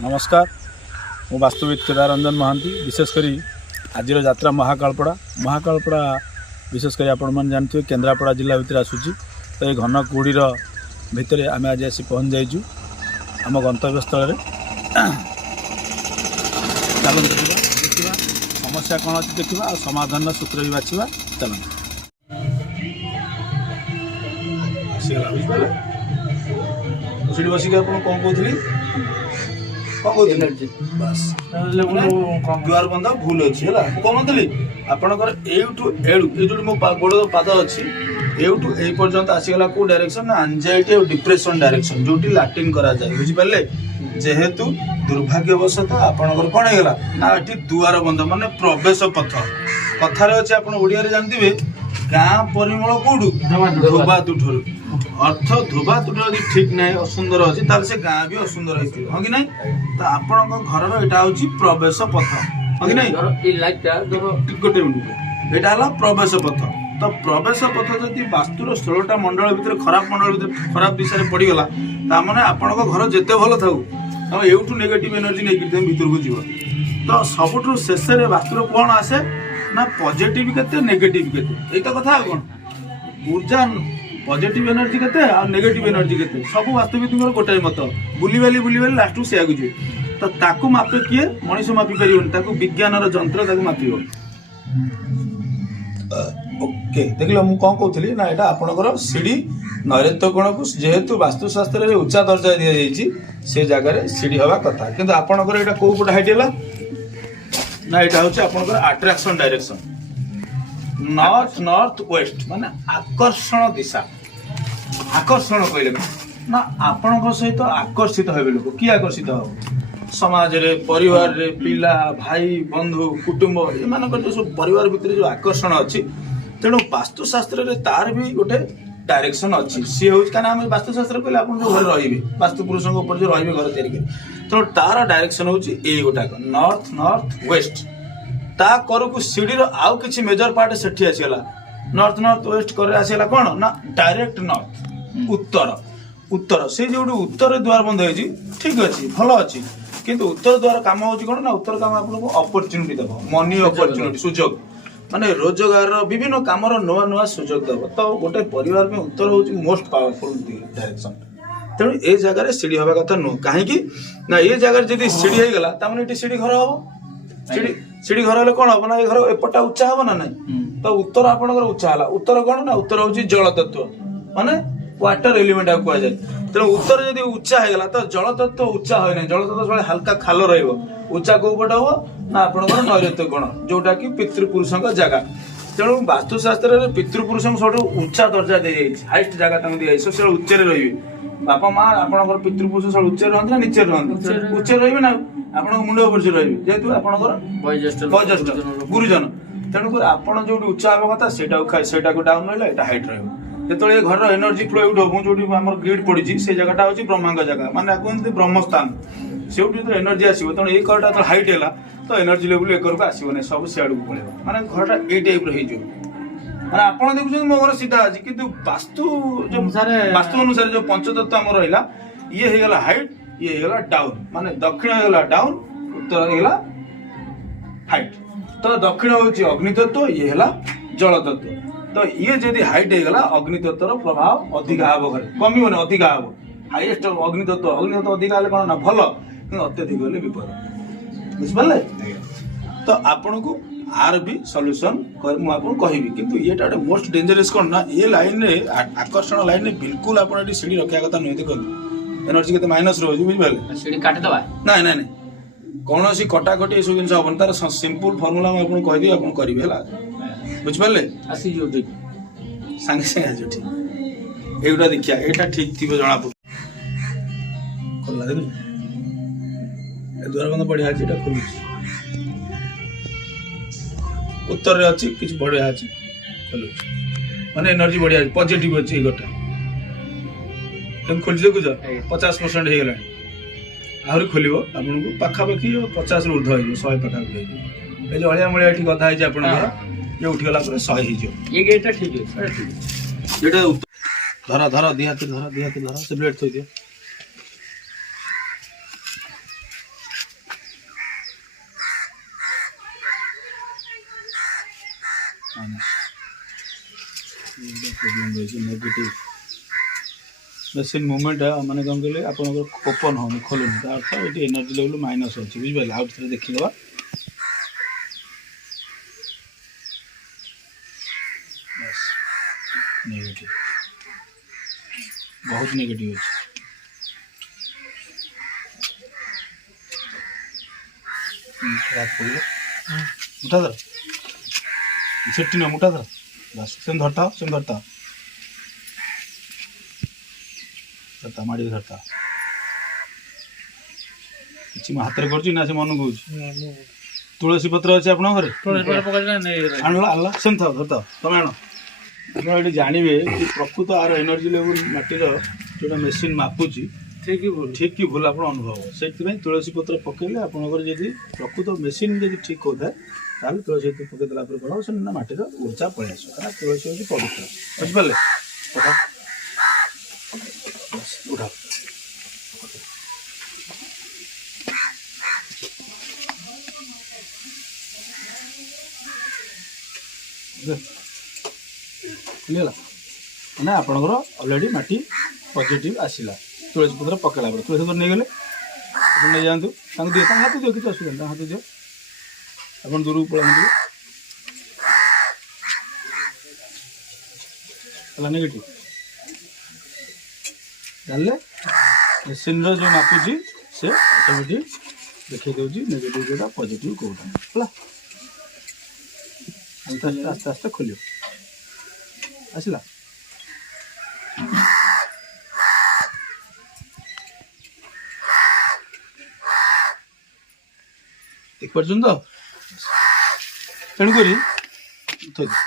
नमस्कार मु वास्तविक केदार रंजन महांती विशेषकर आज यात्रा महाकालपड़ा विशेषकर आपण मैंने जानते केन्द्रापड़ा जिला भितर आसूची तो ये घन कुहड़ीर भितर आम आज आसी पहुँच जाइचु आम गंतव्य स्थल चलते देखा समस्या कौन अच्छी देखा और समाधान सूत्र भी बाछा चलते बसिक आप कौन कहते बस दुआर बंध भूल अच्छी है कहनी आपंकर एठू एड़ू ये जो मो गोड़ पाद अच्छी एठू ए पर्यंत आसीगला कौ डायरेक्शन ना एंजाइटी और डिप्रेशन डायरेक्शन जो लाटिन करा जाए बुझिपारे जेहेतु दुर्भाग्यवशत आपंकर कौन होगा ना ये दुआर बंध माने प्रवेश पथ कथार अच्छे आप ओडिया जानते गाँ परिमल कौटू धोबा तुठर अर्थ धोबा तुठर यदि ठीक ना असुंदर अच्छी ताल से गाँ भी असुंदर होती हाँ कि नहीं तो आपण घर यहाँ हूँ प्रवेश पथ हाँ कि नहीं गोटे मिनट यहाँ प्रवेश पथ तो प्रवेश पथ जदि वास्तुर 16टा मंडल भितर खराब दिशा पड़गला ताने आपण घर जिते भल था एवठू नेगेटिव एनर्जी नहीं भीतर को जीव तो सबुठ शेष वास्तुर कौन आसे ना पॉजिटिव केते नेगेटिव केते एई तो कथा कौन ऊर्जा पॉजिटिव एनर्जी केते और नेगेटिव एनर्जी केते सब वास्तुविदर गोटाए मत बुली लास्ट से आगु जी तो ताकू मापे किए मनीष मापी पारिबन ताकू विज्ञानर जंत्र ताकू मापिबो ओके देखलो मु कौन कहूली ना एटा आपनकर सीढ़ी नैऋत्य कोण को जेहेतु वास्तुशास्त्र रे उच्चा दर्जा दिया जाइछि से जगह रे सीढ़ी हवा कथा किंतु आपनकर एटा को पट हाइट हैला ना यहाँ हूँ आपंकर अट्राक्शन डायरेक्शन नॉर्थ वेस्ट माने आकर्षण दिशा आकर्षण कहले ना आपण सहित आकर्षित हे लोक किए आकर्षित हो समाज रे परिवार रे पिला भाई बंधु कुटुंब एम जो सब परिवार भितर जो आकर्षण अच्छी तेणु वास्तुशास्त्र रे तार भी गोटे डायरेक्शन अच्छी सी हूँ क्या आम वास्तुशास्त्र कहले आप जो घर रे वास्तु पुरुषों ऊपर जो रे घर तैयारी तो तार डायरेक्शन हूँ ये गोटाक नॉर्थ वेस्ट ता करकु सीढ़ीर आउ किछि मेजर पार्ट सेठी आसीगला नॉर्थ वेस्ट कर आसीगला कौन ना डायरेक्ट नॉर्थ उत्तर से जो उत्तर द्वार बंद होइछि ठीक अच्छी भल अच्छी किंतु उत्तर द्वार काम होछि कौन ना उत्तर काम आपको अपॉर्चुनिटी देव मनी अपॉर्चुनिटी सुजोग माने रोजगार विभिन्न कामर नुआ नुआ सुजोग देव तो गोटे परिवार में उत्तर होछि मोस्ट पावरफुल डायरेक्शन तेणु ए जगह सीढ़ी हवा कथा नुह कहीं ना ये जगह जब सीढ़ी हो गला ये सीढ़ी घर हम सीढ़ी घर हेल्ले कौन हम ना ये घर एपटा उच्चा हम ना नहीं तो उत्तर आपंकर उच्चा है उत्तर कौन ना उत्तर हूँ जल तत्व माने वाटर एलिमेंट आपको कहुए तेणु उत्तर जब उच्चा होगा तो जल तत्व उच्चा हो ना जल तत्व सब हल्का खाल रुच्चा कौ पटे हम ना आपंकर नैऋत्य कोण जोटा कि पितृपुरुषों जगह तेणु वास्तुशास्त्र पितृपुरुष सब उच्चा दर्जा दी हाइस्ट जगह दी सब उच्च रही बापा माँ आप पितृपुरुष सब उच्च रही ना नीचे रही उच्च रही ना आप मुंड ऊपर से रही जेहेतु आपज्येष्ठ गुरुजन तेणुक आप जो उच्चा हवा कथा से डाउन रहा है हाइट रही जो घर एनर्जी फ्लो उठो जो आम ग्रिड पड़ी से जगह हूँ ब्रह्मांग जगह मैंने कहते ब्रह्मस्थान से जो एनर्जी आसो तेणु ये घरटा जो हाइट है तो एनर्जी लेवल एक आसोनी सब सियाड़ को पड़े माने घरटा ये टाइप रही माने आपण देखुछन मो घर सीधा अछि किंतु वास्तु अनुसार जो पंचतत्व हम रहिला ये हे गला हाइट ये हे गला डाउन माने दक्षिण हे गला डाउन उत्तर हे गला हाइट तो दक्षिण होछि अग्नि तत्व ये हेला जल तत्व तो ये जदी हाइट हे गला अग्नि तत्वर प्रभाव अधिक आबो घरे कमी होने अधिक आबो हाईएस्ट अग्नि तत्व अधिक आले कोन ना भलो किंतु अत्यधिक होले विपद बुझ पले तो आपण को आर भी सॉल्यूशन मुझे कहबी किंतु ये मोस्ट डेंजरस कौन ना ये लाइन रे आकर्षण लाइन रे बिल्कुल आप सीढ़ी रखा कथा नुह देख एनर्जी के माइनस रोज बुझे सीढ़ी काटिदबा ना ना कौन सी कटाकटी ये सब जिन हम तार सिंपल फर्मुला मुझे कहदेवी आप करेंगे बुझिपारे आसी जो ठीक सांगे सांगे आज ठीक एगुटा देखिया एटा ठीक थी जना खोलला देख द्वार बंद बढ़िया अच्छी खोलुची उत्तर अच्छी किसी बढ़िया अच्छी खोलु माने एनर्जी बढ़िया पॉजिटिव अच्छी गोटे तुम खोल देखुच 50% हो गला आहरी खोल आपको पाखापाखि 50 रु ऊर्ध हो 100 पाखापाखि ये जो अलिया मलिया गधा है ये उठीगला 100 ये गेटा ठीक है ये धर धर दिहाती धर से ब्लेड थोड़ी दिया प्रोब्लेम रही नेगेटिव मेसीन मुवमेंट मैंने कौन कहले आप ओपन होनी खोलुनि तार अर्थ ये एनर्जी लेवल माइनस अच्छी बुझे आउट थे देखीदे नेगेटिव बहुत नेगेटिव अच्छे उठा धर सेफ्टी ना उठा धर बस सेम धरता धरता माड़ी धरता किसी हाथ में कर मन को तुलसी पत्र अच्छे आप आणला आला सेम था धरता तुम आण आप जानवे कि प्रकृत आर एनर्जी लेवल माटीर जो मेसीन मापुची ठीक कि भूल आप अनुभव से तुलसी पत्र पकड़े आपंकर प्रकृत मेसीन जब ठीक होता है तुलसी पत्र पकईदेला कौन से माटीर ऊर्जा पलि आस तुलसी हूँ पवित्र बुझिपारे उठा खुलीगला ना आपणकर अलरेडी माटी पॉजिटिव आसला तुलसी पत्र पकड़ा तुलसी पत्र नहीं गले आप नहीं जातु दिए हाथ दियो कि असुविधा हाथ दियो आप दूर को पड़ा नेगेटिव जानले मेसीन जो मापुची से ऑटोमेटिक देखी दूसरी नेगेटिव जोटा पॉजिटिव कौन है आस्ते आस्ते आस्ते खोल आसला देख पार्छ तो तेणुक